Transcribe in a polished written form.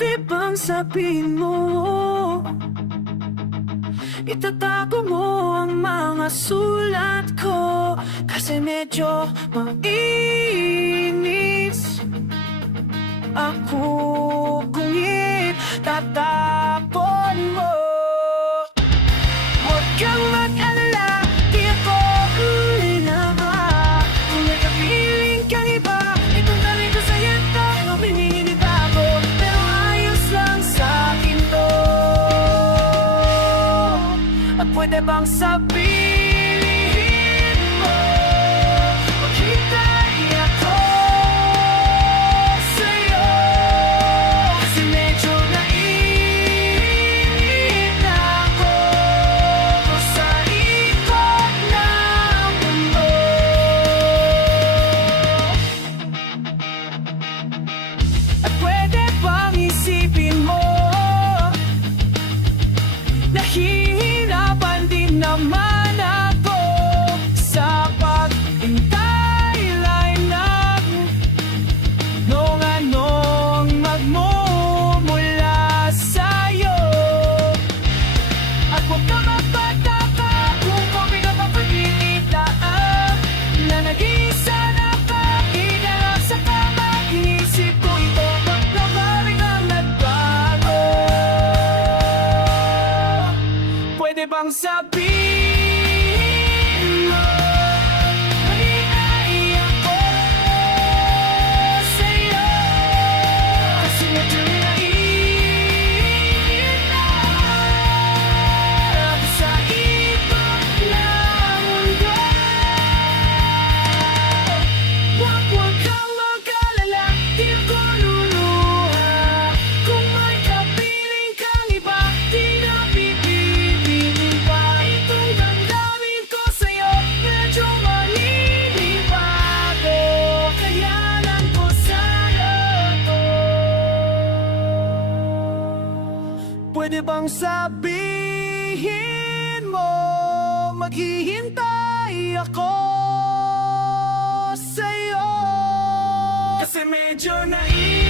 Pwede bang sabihin mo, itatago mo ang mga sulat ko, kasi medyo mainis ako kung itatapon mo. Huwag kang mag-alala, di ako ulinawa. Kung may kapiling kang iba, ituntarin ko sa'yo ito. Humihingi pa ako, pero ayos lang sa'kin to. At pwede bang sabihin mo, maghintay ako sa'yo, kasi medyo naiinip na ako sa ikot ng mundo. At pwede bang isipin mo, nahihirapan din naman ako sa paghintay line-up nung anong magmumula sa'yo. At huwag ka magpataka kung kami ka mapagkilitaan na nag-iisa na pakidarap sa kama. Inisip ko ito, magkabalik ang nagbago. Pwede bang sabihin mo, maghintay ako sa'yo, kasi medyo naiinip na ako sa ikot ng mundo. Huwag kang mag-alala, di ako luluha. Kung may kapiling kang iba, di na pipipigil pa. Itong damdamin ko sa'yo, medyo maninibago, kaya lang ko sa'yo to. Pwede bang sabihin mo, maghihintay ako sa'yo, kasi medyo naiinip